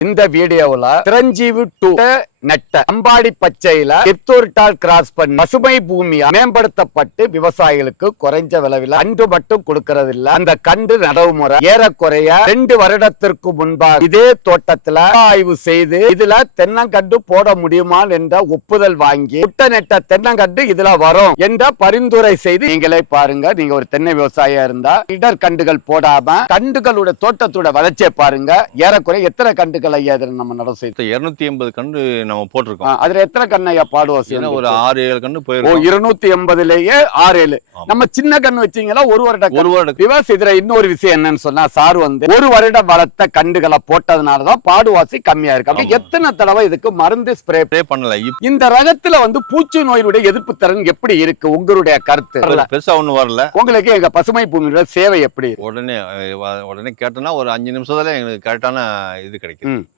இந்த வீடியோவுல சிரஞ்சீவி டூ நெட்ட அம்பாடி பச்சையில எத்தோரிட்டால் கிராஸ் பண்ணி பசுமை பூமியா மேம்படுத்தப்பட்டு விவசாயிகளுக்கு குறைஞ்ச விலையில கண்டு மட்டும் கொடுக்கறது இல்ல அந்த கண்டு நடவு முறை ஏறக்குறைய ரெண்டு வருடத்திற்கு முன்பாக இதே தோட்டத்துல ஆய்வு செய்து இதுல தென்னங்கண்டு போட முடியுமா என்ற ஒப்புதல் வாங்கி முட்டை நெட்ட தென்னங்கண்டு இதுல வரும் என்ற பரிந்துரை செய்து நீங்களே பாருங்க. நீங்க ஒரு தென்னை விவசாயியா இருந்தா இடர் கண்டுகள் போடாம கண்டுகளோட தோட்டத்தோட வளர்ச்சியை பாருங்க. ஏறக்குறைய எத்தனை கண்டுகள் ஐயா நம்ம நடவு செய்து இருநூத்தி எண்பது கண்டு நம்ம போட்டிருக்கோம். அதுல எத்தனை கண்ணு ஐயா ஏன்னா ஒரு ஆறு ஏழு கண்டு ஓ போயிருக்கோம். இருநூத்தி எண்பதுலயே ஆறு ஏழு. நம்ம சின்ன கண்ணு வச்சீங்களா ஒரு வருட ஒரு கண்ணு வருட விவாஸ் இதுல இன்னொரு விஷயம் என்னன்னு சொன்னா சார் வந்து ஒரு வருடம் வளர்த்த கண்டுகளை போட்டதுனாலதான் பாடுவாசி கம்மியா இருக்கு. எத்தனை தடவை இதுக்கு மருந்து ஸ்ப்ரே பண்ணல. இந்த ரகத்துல வந்து பூச்சி நோயினுடைய எதிர்ப்பு திறன் எப்படி இருக்கு? உங்களுடைய கருத்து. பெருசா ஒண்ணும் வரல. உங்களுக்கு எங்க பசுமை பூமியோட சேவை எப்படி? உடனே உடனே கேட்டோம்னா ஒரு அஞ்சு நிமிஷத்துல எங்களுக்கு கரெக்டான இது கிடைக்கும்.